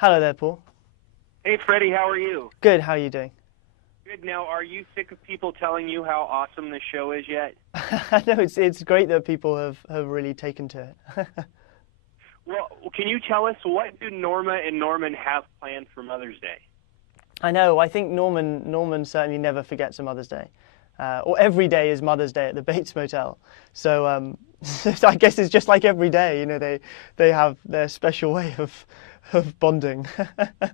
Hello there, Paul. Hey, Freddie, how are you? Good, how are you doing? Good. Now, are you sick of people telling you how awesome this show is yet? No, it's great that people have really taken to it. Well, can you tell us, what do Norma and Norman have planned for Mother's Day? I know, I think Norman certainly never forgets a Mother's Day. Or every day is Mother's Day at the Bates Motel. So I guess it's just like every day, you know, they have their special way of bonding. That's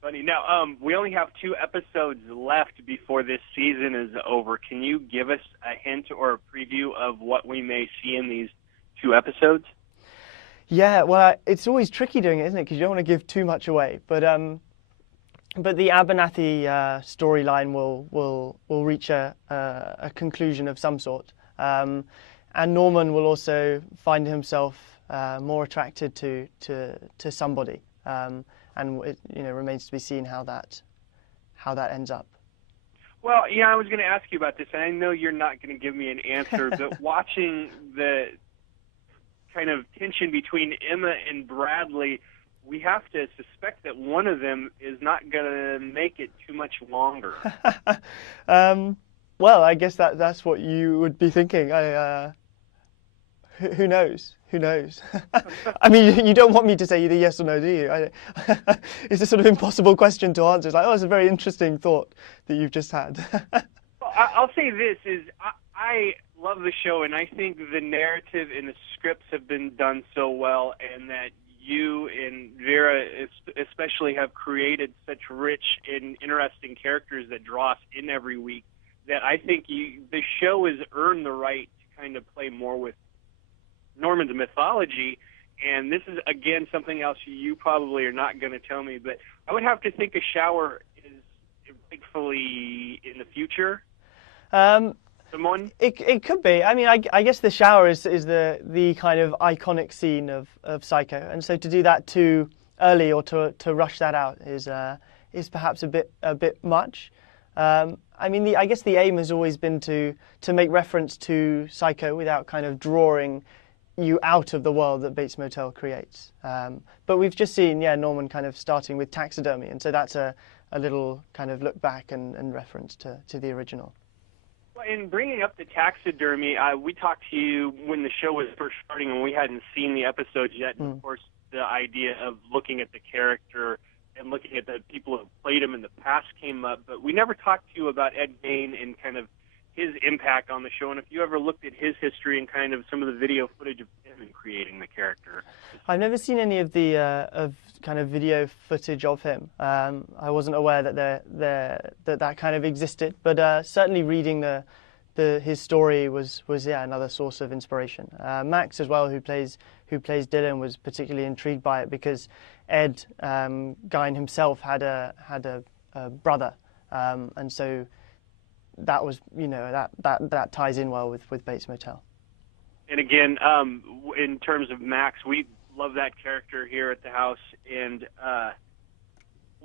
funny. Now, we only have 2 episodes left before this season is over. Can you give us a hint or a preview of what we may see in these 2 episodes? Yeah, well, it's always tricky doing it, isn't it? Because you don't want to give too much away. But the Abernathy storyline will reach a conclusion of some sort, and Norman will also find himself more attracted to somebody, and it remains to be seen how that ends up. Well, yeah, I was going to ask you about this, and I know you're not going to give me an answer, but watching the kind of tension between Emma and Bradley, we have to suspect that one of them is not going to make it too much longer. Well, I guess that's what you would be thinking. Who knows? Who knows? I mean, you don't want me to say either yes or no, do you? It's a sort of impossible question to answer. It's like, oh, it's a very interesting thought that you've just had. Well, I'll say this, is I love the show, and I think the narrative and the scripts have been done so well, and that you and Vera especially have created such rich and interesting characters that draw us in every week, that I think the show has earned the right to kind of play more with Norman's mythology. And this is, again, something else you probably are not going to tell me, but I would have to think a shower is rightfully in the future. Someone? It could be. I mean, I guess the shower is the kind of iconic scene of Psycho, and so to do that too early or to rush that out is perhaps a bit much. I mean, I guess the aim has always been to make reference to Psycho without kind of drawing you out of the world that Bates Motel creates. But we've just seen, Norman kind of starting with taxidermy, and so that's a little kind of look back and reference to the original. Well, in bringing up the taxidermy, we talked to you when the show was first starting and we hadn't seen the episodes yet. And of course, the idea of looking at the character and looking at the people who played him in the past came up, but we never talked to you about Ed Gein and kind of his impact on the show, and if you ever looked at his history and kind of some of the video footage of him in creating the character. I've never seen any of the kind of video footage of him. I wasn't aware that kind of existed, but certainly reading his story was another source of inspiration. Max as well, who plays Dylan, was particularly intrigued by it because Ed Gein himself had a brother, and so that was that ties in well with Bates Motel. And again, in terms of Max, we love that character here at the house, and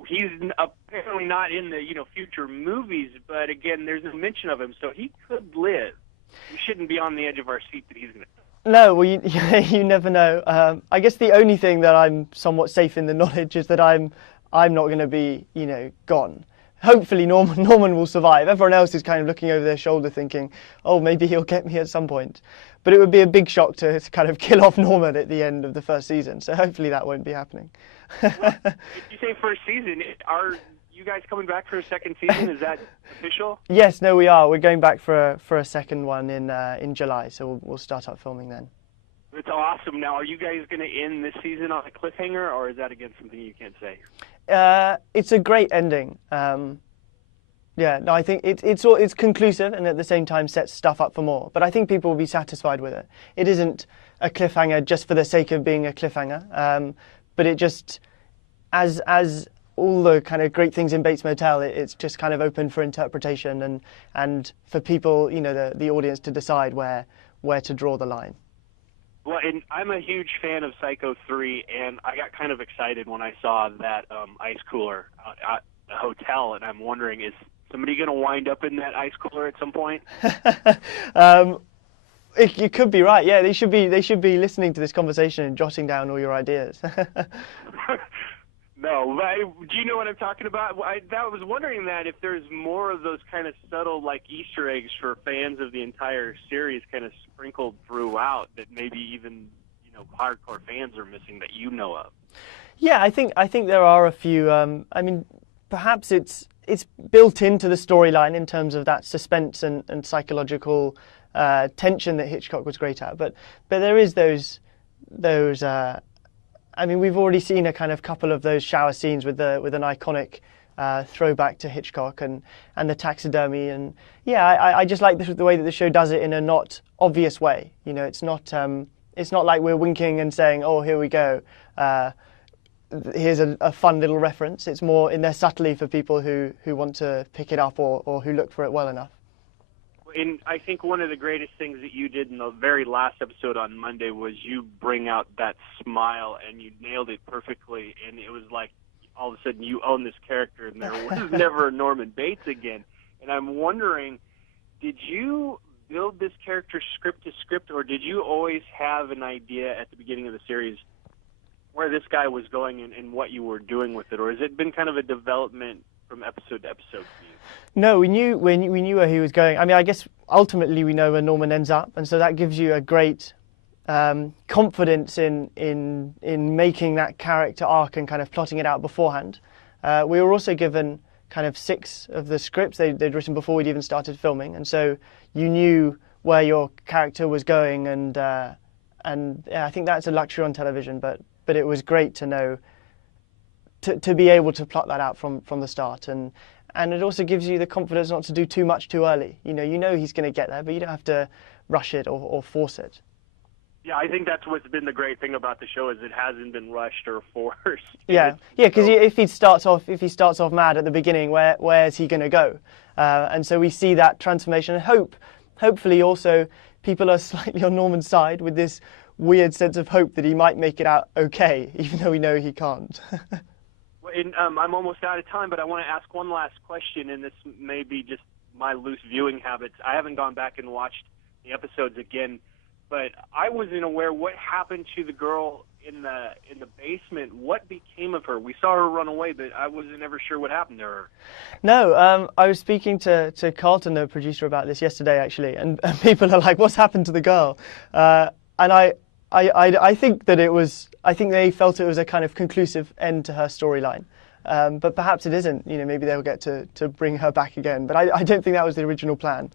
he's apparently not in the future movies, but again, there's no mention of him, so he could live. We shouldn't be on the edge of our seat that he's going to. No, well, you never know. I guess the only thing that I'm somewhat safe in the knowledge is that I'm not going to be gone. Hopefully Norman will survive. Everyone else is kind of looking over their shoulder thinking, oh, maybe he'll get me at some point. But it would be a big shock to kind of kill off Norman at the end of the first season. So hopefully that won't be happening. If you say first season, are you guys coming back for a second season? Is that official? Yes, no, we are. We're going back for a second one in July. So we'll start up filming then. It's awesome. Now, are you guys going to end this season on a cliffhanger, or is that, again, something you can't say? It's a great ending. No, I think it's conclusive and at the same time sets stuff up for more. But I think people will be satisfied with it. It isn't a cliffhanger just for the sake of being a cliffhanger. But it just, as all the kind of great things in Bates Motel, it's just kind of open for interpretation and for people, the audience to decide where to draw the line. Well, and I'm a huge fan of Psycho 3, and I got kind of excited when I saw that ice cooler at the hotel, and I'm wondering, is somebody going to wind up in that ice cooler at some point? You could be right. Yeah, they should be listening to this conversation and jotting down all your ideas. No, but do you know what I'm talking about? I was wondering that if there's more of those kind of subtle, like, Easter eggs for fans of the entire series kind of sprinkled throughout that maybe even, hardcore fans are missing that you know of. Yeah, I think there are a few. I mean, perhaps it's built into the storyline in terms of that suspense and psychological tension that Hitchcock was great at. But there is those. I mean, we've already seen a kind of couple of those shower scenes with an iconic throwback to Hitchcock and the taxidermy, and yeah, I just like the way that the show does it in a not obvious way. It's not like we're winking and saying, "Oh, here we go. Here's a fun little reference." It's more in there subtly for people who want to pick it up or who look for it well enough. And I think one of the greatest things that you did in the very last episode on Monday was you bring out that smile, and you nailed it perfectly. And it was like all of a sudden you own this character, and there was never a Norman Bates again. And I'm wondering, did you build this character script to script, or did you always have an idea at the beginning of the series where this guy was going and what you were doing with it, or has it been kind of a development from episode to episode for you? No, we knew where he was going. I mean, I guess ultimately we know where Norman ends up, and so that gives you a great confidence in making that character arc and kind of plotting it out beforehand. We were also given kind of 6 of the scripts they'd written before we'd even started filming, and so you knew where your character was going, and yeah, I think that's a luxury on television, but it was great to know to be able to plot that out from the start, and it also gives you the confidence not to do too much too early. You know he's going to get there, but you don't have to rush it or force it. Yeah, I think that's what's been the great thing about the show is it hasn't been rushed or forced. Yeah, because if he starts off mad at the beginning, where's he going to go? And so we see that transformation, and hopefully also people are slightly on Norman's side with this weird sense of hope that he might make it out okay, even though we know he can't. And, I'm almost out of time, but I want to ask one last question, and this may be just my loose viewing habits. I haven't gone back and watched the episodes again, but I wasn't aware what happened to the girl in the basement. What became of her? We saw her run away, but I wasn't ever sure what happened to her. No, I was speaking to Carlton, the producer, about this yesterday, actually, and people are like, "What's happened to the girl?" And I think that I think they felt it was a kind of conclusive end to her storyline. But perhaps it isn't. Maybe they'll get to bring her back again. But I don't think that was the original plan.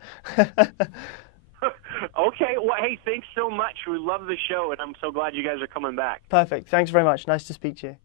Okay. Well, hey, thanks so much. We love the show, and I'm so glad you guys are coming back. Perfect. Thanks very much. Nice to speak to you.